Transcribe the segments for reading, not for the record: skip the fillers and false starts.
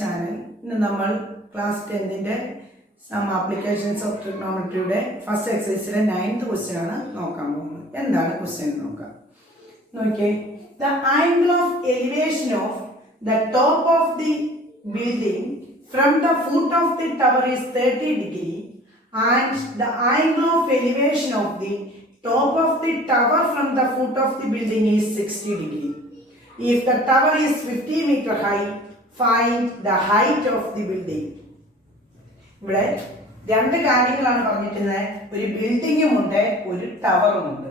Channel. ഇന്ന് നമ്മൾ class 10ന്റെ സം ആപ്ലിക്കേഷൻസ് ഓഫ് ട്രിഗണോമെട്രിയുടെ ഫസ്റ്റ് എക്സസൈസിലെ 9th ക്വസ്റ്റ്യൻ ആണ് നോക്കാൻ പോകുന്നത്. എന്താണ് ക്വസ്റ്റ്യൻ നോക്കാം. നോക്കിയേ, the angle of elevation of the top of the building from the foot of the tower is 30 degree and the angle of elevation of the top of the tower from the foot of the building is 60 degree. If the tower is 50 meter high, find the height of the building. ഇവിടെ രണ്ട് കാര്യങ്ങളാണ് പറഞ്ഞിട്ടുള്ളത്. ഒരു ബിൽഡിങ്ങും ഉണ്ട്, ഒരു ടവറും ഉണ്ട്.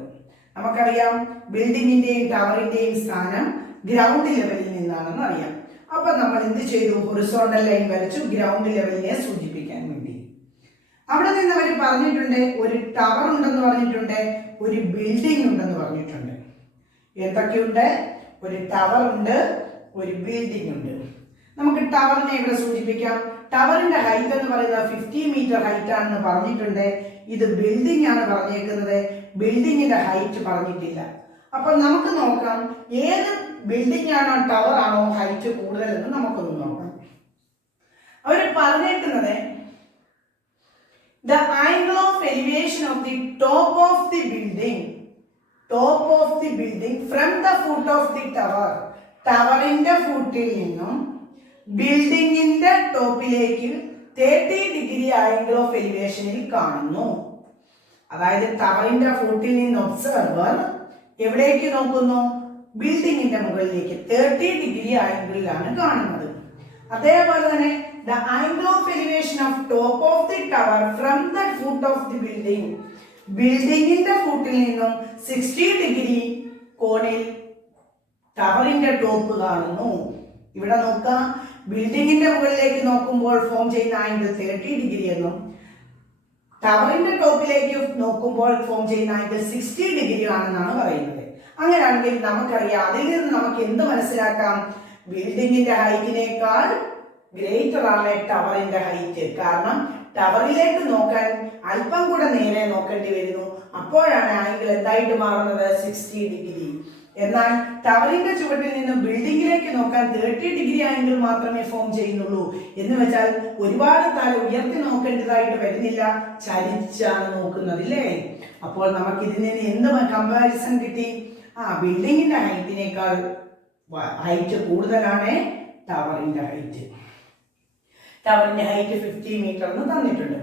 നമുക്കറിയാം ബിൽഡിങ്ങിന്റെയും ടവറിന്റെയും സ്ഥാനം ഗ്രൗണ്ട് ലെവലിൽ നിന്നാണെന്ന് അറിയാം. അപ്പൊ നമ്മൾ എന്ത് ചെയ്തു? ഹൊറിസോണ്ടൽ ലൈൻ വരച്ചു ഗ്രൗണ്ട് ലെവലിനെ സൂചിപ്പിക്കാൻ വേണ്ടി. അവിടെ നിന്ന് അവർ പറഞ്ഞിട്ടുണ്ട് ഒരു ടവർ ഉണ്ടെന്ന് പറഞ്ഞിട്ടുണ്ട്, ഒരു ബിൽഡിംഗ് ഉണ്ടെന്ന് പറഞ്ഞിട്ടുണ്ട്. എന്തൊക്കെയുണ്ട്? ഒരു ടവർ ഉണ്ട്, ഒരു ബിൽഡിംഗ് ഉണ്ട്. നമുക്ക് ടവറിനെ ഇവിടെ സൂചിപ്പിക്കാം. ടവറിന്റെ ഹൈറ്റ് എന്ന് പറയുന്നത് 50 മീറ്റർ ഹൈറ്റ് ആണെന്ന് പറഞ്ഞിട്ടുണ്ട്. ഇത് ബിൽഡിംഗ് ആണ് പറഞ്ഞേക്കുന്നത്, ബിൽഡിങ്ങിന്റെ ഹൈറ്റ് പറഞ്ഞിട്ടില്ല. അപ്പൊ നമുക്ക് നോക്കാം ഏത് ബിൽഡിംഗ് ആണോ ടവർ ആണോ ഹൈറ്റ് കൂടുതൽ എന്ന് നമുക്കൊന്ന് നോക്കാം. അവർ പറഞ്ഞേക്കുന്നത് the angle of elevation of the top of the building from the foot of the tower, ടവറിന്റെ ഫുട്ടിൽ നിന്നും ബിൽഡിങ്ങിന്റെ ടോപ്പിലേക്ക് 30 ഡിഗ്രി ആംഗിൾ ഓഫ് എലിവേഷനിൽ കാണുന്നു. അതായത് ടവറിന്റെ ഫുട്ടിൽ നിന്ന് ഒബ്സർവർ എവിടേക്ക് നോക്കുന്നു? ബിൽഡിങ്ങിന്റെ മുകളിലേക്ക് 30 ഡിഗ്രി ആംഗിളിലാണ് കാണുന്നത്. അതേപോലെ തന്നെ the angle of elevation of top of the tower from the foot of the building, ബിൽഡിങ്ങിന്റെ ഫുട്ടിൽ നിന്നും 60 ഡിഗ്രി കോണിൽ ടവറിന്റെ ടോപ്പ് കാണുന്നു. ഇവിടെ നോക്കാം, ബിൽഡിങ്ങിന്റെ മുകളിലേക്ക് നോക്കുമ്പോൾ ഫോം ചെയ്യുന്ന ആംഗിൾ 30 ഡിഗ്രി എന്നും ടവറിന്റെ ടോപ്പിലേക്ക് നോക്കുമ്പോൾ ഫോം ചെയ്യുന്ന ആംഗിൾ 60 ഡിഗ്രി ആണെന്നാണ് പറയുന്നത്. അങ്ങനെയാണെങ്കിൽ നമുക്കറിയാം, അതിൽ നിന്ന് നമുക്ക് എന്ത് മനസ്സിലാക്കാം? ബിൽഡിങ്ങിന്റെ ഹൈറ്റിനേക്കാൾ ഗ്രേറ്റർ ആണ് ടവറിന്റെ ഹൈറ്റ്. കാരണം ടവറിലേക്ക് നോക്കാൻ അല്പം കൂടെ നേരെ നോക്കേണ്ടി വരുന്നു. അപ്പോഴാണ് ആംഗിൾ എന്തായിട്ട് മാറുന്നത്? 60 ഡിഗ്രി. എന്നാൽ ടവറിന്റെ ചുവട്ടിൽ നിന്ന് ബിൽഡിങ്ങിലേക്ക് നോക്കാൻ 30 ഡിഗ്രി ആംഗിൾ മാത്രമേ ഫോം ചെയ്യുന്നുള്ളൂ. എന്ന് വെച്ചാൽ ഒരുപാട് തല ഉയർത്തി നോക്കേണ്ടതായിട്ട് വരുന്നില്ല, ചരിച്ചാണ് നോക്കുന്നത്, ഇല്ലേ? അപ്പോൾ നമുക്ക് ഇതിൽ നിന്ന് എന്ത് കമ്പാരിസൺ കിട്ടി? ബിൽഡിങ്ങിന്റെ ഹൈറ്റിനേക്കാൾ ഹൈറ്റ് കൂടുതലാണ് ടവറിന്റെ ഹൈറ്റ്. ടവറിന്റെ ഹൈറ്റ് 50 മീറ്റർ എന്ന് തന്നിട്ടുണ്ട്.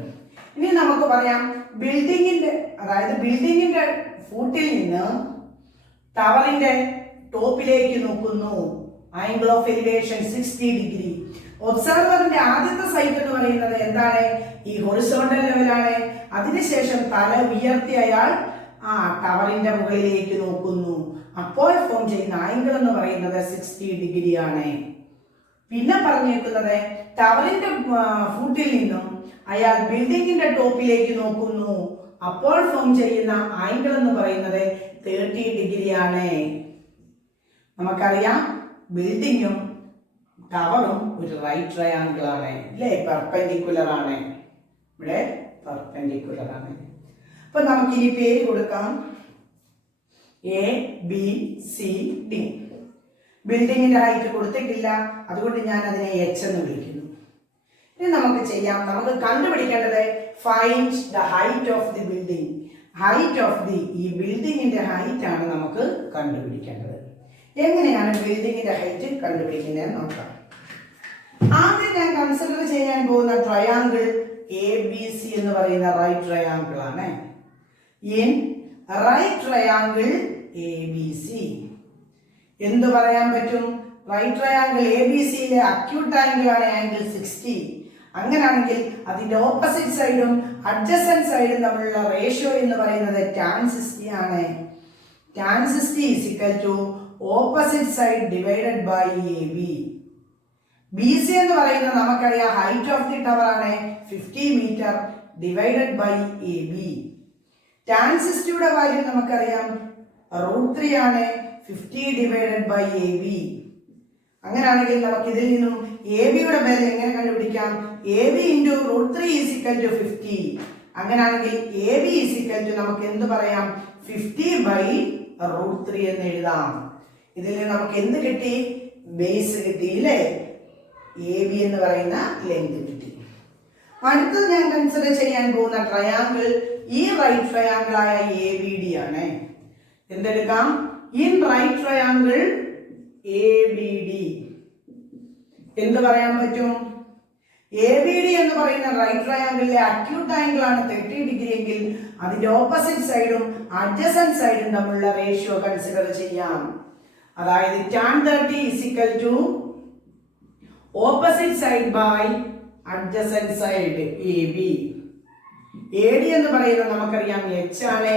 ഇനി നമുക്ക് പറയാം ബിൽഡിങ്ങിന്റെ, അതായത് ബിൽഡിങ്ങിന്റെ ഫുട്ടിൽ നിന്ന് ടവറിന്റെ ടോപ്പിലേക്ക് നോക്കുന്നു. Angle of elevation 60 degree. ഒബ്സർവറിന്റെ ആദ്യത്തെ സൈറ്റ് എന്ന് പറയുന്നത് എന്താണ്? ഈ ഹൊറിസോണ്ടൽ ലെവലാണ്. അതിനുശേഷം തല ഉയർത്തി അയാൾ ടവറിന്റെ മുകളിലേക്ക് നോക്കുന്നു. അപ്പോൾ ഫോം ചെയ്യുന്ന ആംഗിൾ എന്ന് പറയുന്നത് 60 ഡിഗ്രി ആണ്. പിന്നെ പറഞ്ഞേക്കുന്നത് ടവറിന്റെ ഫുട്ടിൽ നിന്നും അയാൾ ബിൽഡിങ്ങിന്റെ ടോപ്പിലേക്ക് നോക്കുന്നു. അപ്പോൾ ഫോം ചെയ്യുന്ന ആംഗിൾ എന്ന് പറയുന്നത് 30 ഡിഗ്രി ആണ്. നമുക്കറിയാം ബിൽഡിങ്ങും ടവറും ഒരു റൈറ്റ് ട്രയാങ്കിൾ ആണ്, അല്ലേ? പെർപെൻഡിക്കുലർ ആണ്. ഇവിടെ പെർപെൻഡിക്കുലർ ആണ്. അപ്പൊ നമുക്ക് ഇനി പേര് കൊടുക്കാം ABCD. ബിൽഡിങ്ങിന്റെ ഹൈറ്റ് കൊടുത്തിട്ടില്ല, അതുകൊണ്ട് ഞാൻ അതിനെ H എന്ന് വിളിക്കുന്നു. ഇനി നമുക്ക് ചെയ്യാം. നമുക്ക് കണ്ടുപിടിക്കേണ്ടത് find the height of the building. Height of the, ഈ ബിൽഡിങ്ങിന്റെ ഹൈറ്റ് ആണ് നമുക്ക് കണ്ടുപിടിക്കേണ്ടത്. എങ്ങനെയാണ് ബിൽഡിങ്ങിന്റെ ഹൈറ്റ് കണ്ടുപിടിക്കുന്നത് നോക്കാം. ആദ്യം ഞാൻ കൺസിഡർ ചെയ്യാൻ പോകുന്ന ട്രയാങ്കിൾ ABC എന്ന് പറയുന്ന റൈറ്റ് ട്രയാങ്കിൾ ആണ്. ഇൻ റൈറ്റ് ട്രയാങ്കിൾ ABC എന്ത് പറയാൻ പറ്റും? റൈറ്റ് ട്രയാങ്കിൾ ABCയിലെ അക്യൂട്ട് ആംഗിൾ ആണ് ആംഗിൾ 60. അങ്ങനെയാണെങ്കിൽ അതിന്റെ ഓപ്പോസിറ്റ് സൈഡും അഡ്ജസന്റ് സൈഡും തമ്മിലുള്ള റേഷ്യോ എന്ന് പറയുന്നത് tan 60 ആണ്. tan 60 is equal to opposite side divided by AB. BC എന്ന് പറയുന്നത് നമുക്കറിയാം ഹൈറ്റ് ഓഫ് ദി ടവർ ആണ് 50 metre divided by AB. tan 60യുടെ വാല്യൂ നമുക്കറിയാം √3 ആണ്, 50 ഡിവൈഡഡ് ബൈ AB. അങ്ങനെയാണെങ്കിൽ നമുക്ക് ഇതിൽ നിന്നും ABയുടെ വാല്യൂ എങ്ങനെ കണ്ടുപിടിക്കാം? AB into √3 is equal to 50. അങ്ങനെയാണെങ്കിൽ AB is equal to നമുക്ക് എന്ത് പറയാം? 50 by √3 എന്ന് എഴുതാം. ഇതിൽ നമുക്ക് എന്ത് കിട്ടി? ബേസ് കിട്ടി, അല്ലേ? AB എന്ന് പറയുന്ന ലെങ്ത് കിട്ടി. അടുത്തത് ഞാൻ കൺസിഡർ ചെയ്യാൻ പോകുന്ന ട്രയാങ്കിൾ ഈ റൈറ്റ് ട്രയാങ്കിൾ ആയ ABD ആണ്. എന്തെടുക്കാം? ഇൻ റൈറ്റ് ട്രയാങ്കിൾ ABD എന്ത് പറയാൻ പറ്റും? ABD എന്ന് പറയുന്ന റൈറ്റ് ട്രയാങ്കിളിലെ അക്യൂട്ട് ആംഗിൾ ആണ് 30 ഡിഗ്രി എങ്കിൽ അതിന്റെ ഓപ്പോസിറ്റ് സൈഡും അഡ്ജസന്റ് സൈഡും തമ്മിലുള്ള റേഷ്യോ കൺസിഡർ ചെയ്യാം. അതായത് tan 30 is equal to opposite side by adjacent side AB. AD എന്ന് പറയുന്നത് നമുക്കറിയാം H ആണ്.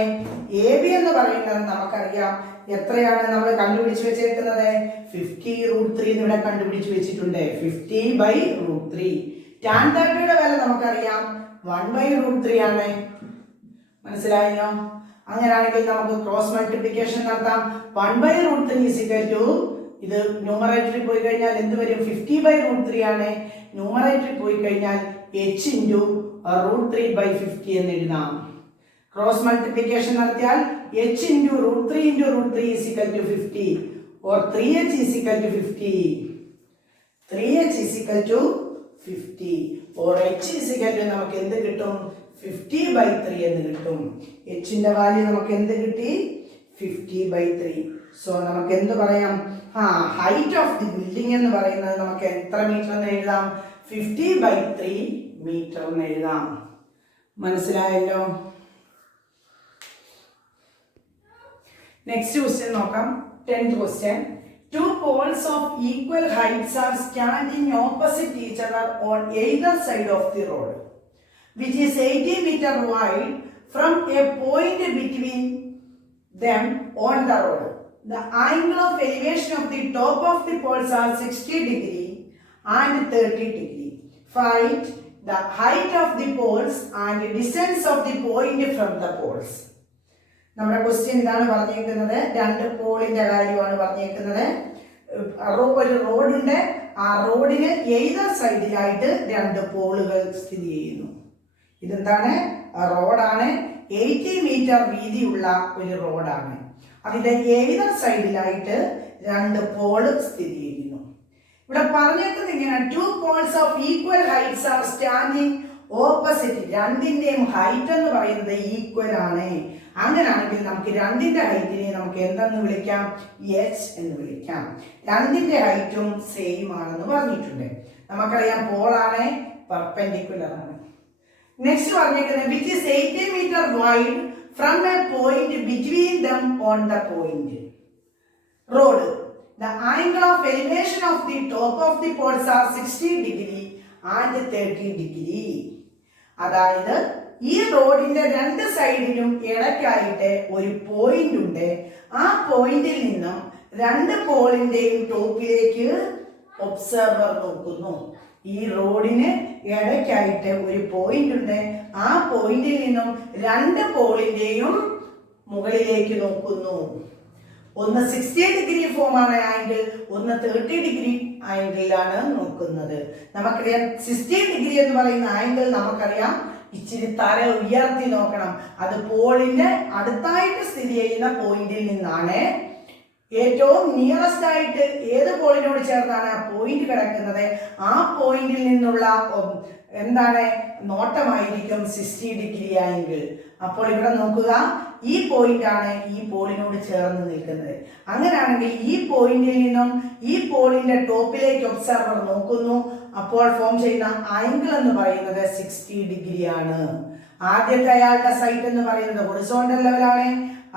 AB എന്ന് പറയുന്നത് നമുക്കറിയാം എത്രയാണ് നമ്മൾ കണ്ടുപിടിച്ച് വെച്ചേക്കുന്നത്? 50√3 ഇവിടെ കണ്ടുപിടിച്ച് വെച്ചിട്ടുണ്ട്. 50/√3. tan 30യുടെ വില നമുക്കറിയാം 1/√3 ആണ്. മനസ്സിലായോ? അങ്ങനെയാണെങ്കിൽ നമുക്ക് ക്രോസ് മൾട്ടിപ്ലിക്കേഷൻ നടത്താം. 1/√3 is equal to ഇത് ന്യൂമറേറ്ററിൽ പോയി കഴിഞ്ഞാൽ എന്ത് വരും? 50/√3 ആണ്. ന്യൂമറേറ്ററിൽ പോയി കഴിഞ്ഞാൽ h × √3/50 എന്ന് എഴുതാം. ക്രോസ് മൾട്ടിപ്ലിക്കേഷൻ നടത്തിയാൽ h × √3 is equal to 50 or 3h is equal to 50. 3h is equal to 50 or h is equal to നമുക്ക് എന്ത് കിട്ടും? 50/3 എന്ന് കിട്ടും. h ന്റെ വാല്യൂ നമുക്ക് എന്ത് കിട്ടി? 50/3. സോ നമുക്ക് എന്ത് പറയാം? ഹൈറ്റ് ഓഫ് ദി ബിൽഡിംഗ് എന്ന് പറയുന്നത് നമുക്ക് എത്ര മീറ്റർ എന്ന് എഴുതാം? 50/3 മീറ്റർ എന്ന് എഴുതാം. മനസ്സിലായല്ലോ? നെക്സ്റ്റ് ക്വസ്റ്റ്യൻ നോക്കാം. 10th question. Two poles of equal heights are standing opposite each other on either side of the road, which is 80 meter wide from a point between them on the road. The angle of elevation of the top of the poles are 60 degree and 30 degree. Find the height of the poles and distance of the point from the poles. നമ്മുടെ question ഇതാണ് പറഞ്ഞേക്കുന്നത്. രണ്ട് പോളിന്റെ കാര്യമാണ് പറഞ്ഞേക്കുന്നത്. ഒരു റോഡുണ്ട്. ആ റോഡിന് ഏതർ സൈഡിലായിട്ട് രണ്ട് പോളുകൾ സ്ഥിതി ചെയ്യുന്നു. ഇതെന്താണ്? റോഡാണ്. 80 മീറ്റർ വീതിയുള്ള ഒരു റോഡാണ്. അതിന്റെ ഏതർ സൈഡിലായിട്ട് രണ്ട് പോള് സ്ഥിതി ചെയ്യുന്നു. ഇവിടെ പറഞ്ഞേക്കുന്നത് ഇങ്ങനെ: to poles of equal heights R standing opposite. രണ്ടിന്റെയും ഹൈറ്റ് എന്ന് പറയുന്നത് ഈക്വൽ ആണ്. അങ്ങനെയാണെങ്കിൽ നമുക്ക് രണ്ടിന്റെ ഹൈറ്റിനെ നമുക്ക് എന്തെന്ന് വിളിക്കാം? h എന്ന് വിളിക്കാം. രണ്ടിന്റെ ഹൈറ്റും സെയിം ആണെന്ന് പറഞ്ഞിട്ടുണ്ട്. നമുക്കറിയാം പോളാണ്, പെർപെൻഡിക്കുലർ ആണ്. നെക്സ്റ്റ് പറഞ്ഞേക്കുന്നത് which is 80 meter wide from a point between them on the point road. The angle of elevation of the top of the poles are 60 degree and 30 degree. അതായത് ഈ റോഡിന്റെ രണ്ട് സൈഡിലും ഇടയ്ക്കായിട്ട് ഒരു പോയിന്റ് ഉണ്ട്. ആ പോയിന്റിൽ നിന്നും രണ്ട് പോളിന്റെയും ടോപ്പിലേക്ക് ഒബ്സർവർ നോക്കുന്നു. ഈ റോഡിന് ഇടയ്ക്കായിട്ട് ഒരു പോയിന്റ് ഉണ്ട്. ആ പോയിന്റിൽ നിന്നും രണ്ട് പോളിന്റെയും മുകളിലേക്ക് നോക്കുന്നു. ഒന്ന് 60 ഡിഗ്രി ഫോമാണ് ആംഗിൾ, ഒന്ന് 30 ഡിഗ്രി ആംഗിളിലാണ് നോക്കുന്നത്. നമുക്കറിയാം 60 ഡിഗ്രി എന്ന് പറയുന്ന ആംഗിൾ നമുക്കറിയാം ഇച്ചിരി തല ഉയർത്തി നോക്കണം. അത് പോളിന്റെ അടുത്തായിട്ട് സ്ഥിതി ചെയ്യുന്ന പോയിന്റിൽ നിന്നാണ്. ഏറ്റവും നിയറസ്റ്റ് ആയിട്ട് ഏത് പോളിനോട് ചേർന്നാണ് ആ പോയിന്റ് കിടക്കുന്നത്, ആ പോയിന്റിൽ നിന്നുള്ള എന്താണ് നോട്ടമായിരിക്കും 60 ഡിഗ്രി ആംഗിൾ. അപ്പോൾ ഇവിടെ നോക്കുക, ഈ പോയിന്റ് ആണ് ഈ പോളിനോട് ചേർന്ന് നിൽക്കുന്നത്. അങ്ങനെയാണെങ്കിൽ ഈ പോയിന്റിൽ നിന്നും ഈ പോളിന്റെ ടോപ്പിലേക്ക് ഒബ്സർവർ നോക്കുന്നു. അപ്പോൾ ഫോം ചെയ്യുന്ന ആംഗിൾ എന്ന് പറയുന്നത് 60 ഡിഗ്രി ആണ്. ആദ്യത്തെ അയാളുടെ സൈറ്റ് എന്ന് പറയുന്നത് ഹൊറിസോണ്ടൽ ലെവലാണ്.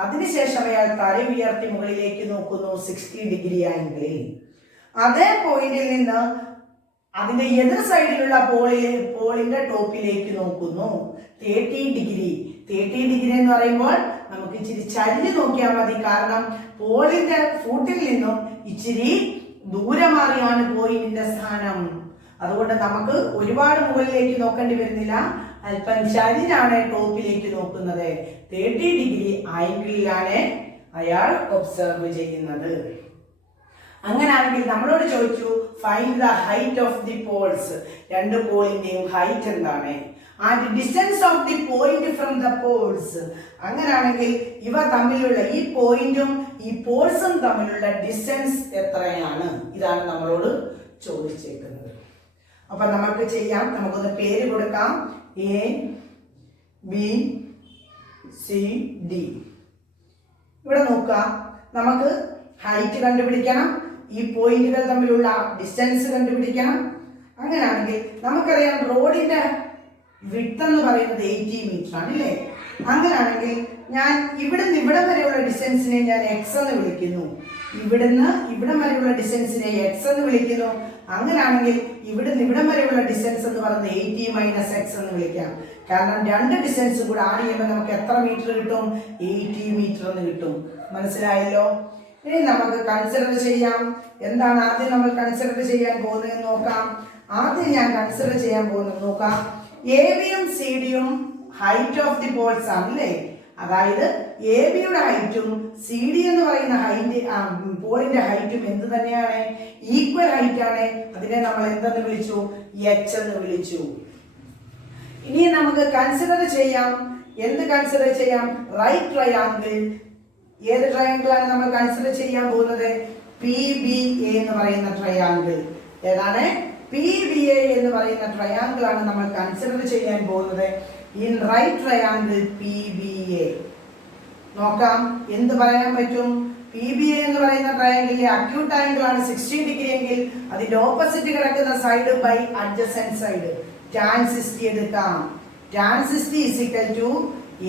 അതിനുശേഷം അയാൾ തല ഉയർത്തി മുകളിലേക്ക് നോക്കുന്നു 60 ഡിഗ്രി ആംഗിളിൽ. അതേ പോയിന്റിൽ നിന്ന് അതിന്റെ എതിർ സൈഡിലുള്ള പോളിന്റെ ടോപ്പിലേക്ക് നോക്കുന്നു 30 ഡിഗ്രി. 30 ഡിഗ്രി എന്ന് പറയുമ്പോൾ നമുക്ക് ഇച്ചിരി ചരിഞ്ഞ് നോക്കിയാൽ മതി. കാരണം പോളിന്റെ ഫൂട്ടിൽ നിന്നും ഇച്ചിരി ദൂരെ മാറിയാണ് പോയിന്റിന്റെ സ്ഥാനം. അതുകൊണ്ട് നമുക്ക് ഒരുപാട് മുകളിലേക്ക് നോക്കേണ്ടി വരുന്നില്ല. അല്പം ചരിഞ്ഞാണ് ടോപ്പിലേക്ക് നോക്കുന്നത്. 30 ഡിഗ്രി ആംഗിളിലാണ് അയാൾ ഒബ്സർവ് ചെയ്യുന്നത്. അങ്ങനെയാണെങ്കിൽ നമ്മളോട് ചോദിച്ചു find the height of the Paul's. രണ്ട് പോളിന്റെയും ഹൈറ്റ് എന്താണ്? And distance of the point from the Paul's. അങ്ങനെയാണെങ്കിൽ ഇവ തമ്മിലുള്ള ഈ പോയിന്റും ഈ പോൾസും തമ്മിലുള്ള ഡിസ്റ്റൻസ് എത്രയാണ്? ഇതാണ് നമ്മളോട് ചോദിച്ചേക്കുന്നത്. അപ്പൊ നമുക്ക് ചെയ്യാം. നമുക്കൊന്ന് പേര് കൊടുക്കാം. A B C D. ഇവിടെ നോക്കാം, നമുക്ക് ഹൈറ്റ് കണ്ടുപിടിക്കണം, ഈ പോയിന്റുകൾ തമ്മിലുള്ള ഡിസ്റ്റൻസ് കണ്ടുപിടിക്കണം. അങ്ങനെയാണെങ്കിൽ നമുക്കറിയാം റോഡിന്റെ വിഡ്ത്ത് എന്ന് പറയുന്നത് 80 മീറ്റർ ആണ് അല്ലേ? അങ്ങനെയാണെങ്കിൽ ഞാൻ ഇവിടുന്ന് ഇവിടം വരെയുള്ള ഡിസ്റ്റൻസിനെ ഞാൻ എക്സ് എന്ന് വിളിക്കുന്നു, ഇവിടുന്ന് ഇവിടം വരെയുള്ള ഡിസ്റ്റൻസിനെ എക്സ് എന്ന് വിളിക്കുന്നു. അങ്ങനെയാണെങ്കിൽ ഇവിടുന്ന് ഇവിടം വരെയുള്ള ഡിസ്റ്റൻസ് എന്ന് പറയുന്നത് 80 മൈനസ് എക്സ് എന്ന് വിളിക്കാം. കാരണം രണ്ട് ഡിസ്റ്റൻസ് കൂടെ ആഡ് ചെയ്യുമ്പോൾ നമുക്ക് എത്ര മീറ്റർ കിട്ടും? 80 മീറ്റർ എന്ന് കിട്ടും. മനസ്സിലായല്ലോ? ഇനി നമുക്ക് കൺസിഡർ ചെയ്യാം. എന്താണ് ആദ്യം നമ്മൾ കൺസിഡർ ചെയ്യാൻ പോകുന്നത് നോക്കാം. ആദ്യം ഞാൻ കൺസിഡർ ചെയ്യാൻ പോകുന്നത് നോക്കാം. എ ബിയും സി ഡിയും ഹൈറ്റ് ഓഫ് ദി പോൾസ് ആണ് അല്ലേ? അതായത് എ ബിയുടെ ഹൈറ്റും സി ഡി എന്ന് പറയുന്ന പോളിന്റെ ഹൈറ്റും എന്ത് തന്നെയാണ്? ഈക്വൽ ഹൈറ്റ് ആണ്. അതിനെ നമ്മൾ എന്തെന്ന് വിളിച്ചു? എച്ച് എന്ന് വിളിച്ചു. ഇനി നമുക്ക് കൺസിഡർ ചെയ്യാം. എന്ത് കൺസിഡർ ചെയ്യാം? Right triangle. ഏത് ട്രയാങ്കിൾ ആണ് നമ്മൾ കൺസിഡർ ചെയ്യാൻ പോകുന്നത്? പി ബി എ എന്ന് പറയുന്ന ട്രയാങ്കിൾ. ഏതാണ്? പി ബി എ എന്ന് പറയുന്ന ട്രയാങ്കിൾ ആണ് നമ്മൾ കൺസിഡർ ചെയ്യാൻ പോകുന്നത്. In right triangle P B A നോക്കാം എന്ത് പറയാൻ പറ്റും? പി ബി എ എന്ന് പറയുന്ന ട്രയാങ്കിളിലെ അക്യൂട്ട് ആംഗിൾ ആണ് 60 ഡിഗ്രി എങ്കിൽ അതിന്റെ ഓപ്പോസിറ്റ് കിടക്കുന്ന side by adjacent side tan 60 എടുക്കാം. tan 60 is equal to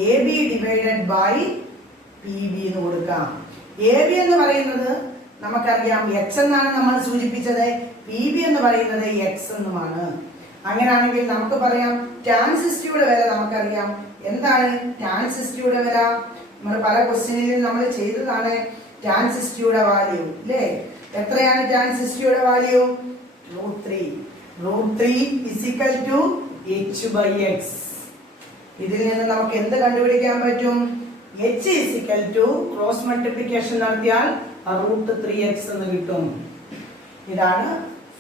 AB divided by PB എന്ന് കൊടുക്കാം. AB എന്ന് പറയുന്നത് നമുക്കറിയാം x എന്നാണ് നമ്മൾ സൂചിപ്പിച്ചത്. PB എന്ന് പറയുന്നത് x എന്നുമാണ്. അങ്ങനെയാണെങ്കിൽ നമുക്ക് പറയാം tan 60യുടെ വില നമുക്കറിയാം. എന്താണ് tan 60യുടെ വില? നമ്മൾ പല ക്വസ്റ്റ്യനിലും നമ്മൾ ചെയ്തതാണ്. tan 60യുടെ വാല്യൂ അല്ലേ? എത്രയാണ് tan 60യുടെ value? √3. √3 is equal to h by x. ഇതിൽ നിന്ന് നമുക്ക് എന്ത് കണ്ടുപിടിക്കാൻ പറ്റും? h is equal to cross multiplication നടത്തിയാൽ √3x എന്ന് കിട്ടും. ഇതാണ്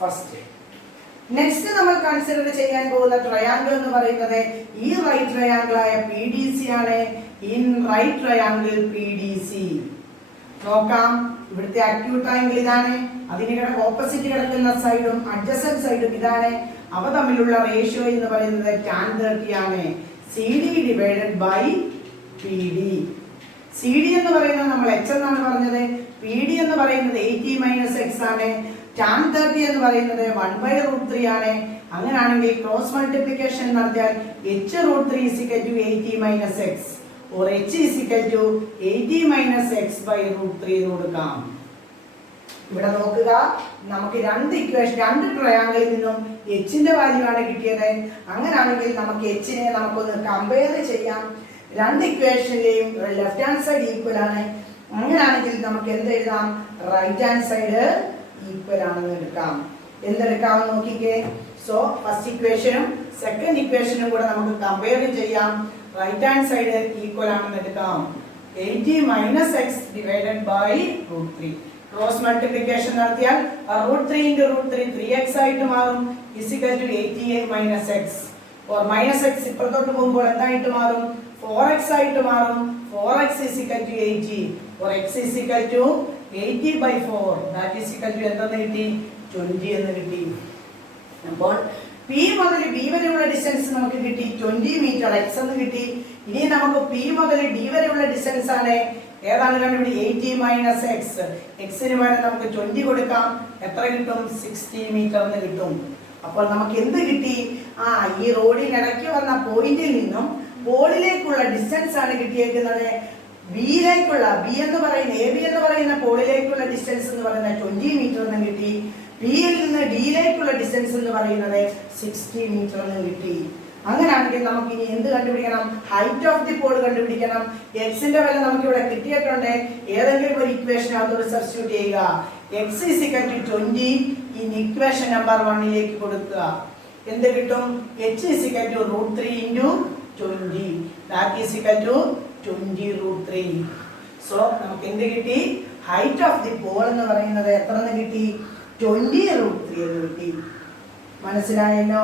ഫസ്റ്റ്. നെക്സ്റ്റ് നമ്മൾ കൺസിഡർ ചെയ്യാൻ പോകുന്ന ട്രയാങ്കിൾ എന്ന് പറയുന്നത് ഈ റൈറ്റ് ട്രയാങ്കിൾ ആയ പി ഡി സി ആണ്. In right triangle P D C നോക്കാം. ഇവിടുത്തെ അക്യൂട്ട് ആംഗിൾ ഇതാണ്. അതിന് ഓപ്പോസിറ്റ് കിടക്കുന്ന സൈഡും അഡ്ജസന്റ് സൈഡും ഇതാണ്. അവ തമ്മിലുള്ള റേഷ്യോ എന്ന് പറയുന്നത് tan 30 ആണ്. C D divided by P D. C D എന്ന് പറയുന്നത് നമ്മൾ എച്ച് എന്നാണ് പറഞ്ഞത്. പി ഡി എന്ന് പറയുന്നത് 80 മൈനസ് എക്സ് ആണ്. tan 30 എന്ന് പറയുന്നത് 1/√3 ആണ്. അങ്ങനെയാണെങ്കിൽ ക്രോസ് മൾട്ടിപ്ലിക്കേഷൻ നടത്തിയാൽ h√3 is equal to 80 minus X or h is equal to 80 minus X by √3 എന്ന് കൊടുക്കാം. ഇവിടെ നോക്കുക, നമുക്ക് രണ്ട് ട്രയാങ്കിളിൽ നിന്നും എച്ചിന്റെ വാല്യൂ ആണ് കിട്ടിയത്. അങ്ങനെയാണെങ്കിൽ നമുക്ക് എച്ചിനെ നമുക്കൊന്ന് കമ്പയർ ചെയ്യാം. രണ്ട് ഇക്വേഷനിലെയും ലെഫ്റ്റ് ഹാൻഡ് സൈഡ് ഈക്വൽ ആണ്. അങ്ങനെയാണെങ്കിൽ നമുക്ക് എന്ത് എഴുതാം? റൈറ്റ് ഹാൻഡ് സൈഡ് ഈക്വൽ ആണെന്ന് എടുക്കാം. എന്തെടുക്കാമെന്ന് നോക്കിക്കേ. സോ ഫസ്റ്റ് ഇക്വേഷനും സെക്കൻഡ് ഇക്വേഷനും കൂടെ നമുക്ക് കമ്പയർ ചെയ്യാം. റൈറ്റ് ഹാൻഡ് സൈഡ് ഈക്വൽ ആണെന്ന് എടുക്കാം. 80 minus x divided by √3. Cross multiplication നടത്തിയാൽ √3 into √3 3x ആയിട്ട് മാറും. Is equal to 80 minus x. Or minus x ഇപ്പുറത്തോട്ട് പോകുമ്പോൾ എന്തായിട്ട് മാറും? 4x ആയിട്ട് മാറും. 4x is equal to 80 or x is equal to 80 by 4. That is equal to എന്തെന്ന് കിട്ടി? 20 എന്ന് കിട്ടി. അപ്പോൾ P മുതൽ B വരെയുള്ള ഡിസ്റ്റൻസ് നമുക്ക് കിട്ടി 20 മീറ്റർ x എന്ന് കിട്ടി. ഇനി നമുക്ക് P മുതൽ D വരെയുള്ള ഡിസ്റ്റൻസ് ആണ് ഏതാണ് കണ്ടുപിടി? 80 മൈനസ് എക്സ്. എക്സിന് പകരം നമുക്ക് 20 കൊടുക്കാം. എത്ര കിട്ടും? 60 മീറ്റർ എന്ന് കിട്ടും. അപ്പോൾ നമുക്ക് എന്ത് കിട്ടി? ഈ റോഡിനിടയ്ക്ക് വന്ന പോയിന്റിൽ നിന്നും പോളിലേക്കുള്ള ഡിസ്റ്റൻസ് ആണ് കിട്ടിയേക്കുന്നത്. ബിയിലേക്കുള്ള ബി എന്ന് പറയുന്ന എ ബി എന്ന് പറയുന്ന പോളിലേക്കുള്ള ഡിസ്റ്റൻസ് എന്ന് പറയുന്നത് 20 മീറ്റർ എന്ന് കിട്ടി. ബിയിൽ നിന്ന് ഡിയിലേക്കുള്ള ഡിസ്റ്റൻസ് എന്ന് പറയുന്നത് 60 മീറ്റർ എന്ന് കിട്ടി. അങ്ങനെയാണെങ്കിൽ നമുക്ക് ഇനി എന്ത് കണ്ടുപിടിക്കണം? ഹൈറ്റ് ഓഫ് ദി പോൾ കണ്ടുപിടിക്കണം. എക്സിന്റെ വില നമുക്ക് ഇവിടെ കിട്ടിയിട്ടുണ്ട്. ഏതെങ്കിലും ഒരു ഇക്വേഷൻ അതോട് സബ്സ്റ്റിറ്റ്യൂട്ട് ചെയ്യുക. X is equal to 20 in equation number 1ലേക്ക് കൊടുക്കുക. എന്ത് കിട്ടും? h is equal to √3 into 20. That is equal to 20√3. So നമുക്ക് എന്ത് കിട്ടി? ഹൈറ്റ് ഓഫ് ദി പോൾ എന്ന് പറയുന്നത് എത്ര എന്ന് കിട്ടി? 20√3 എന്ന് കിട്ടി. മനസ്സിലായല്ലോ?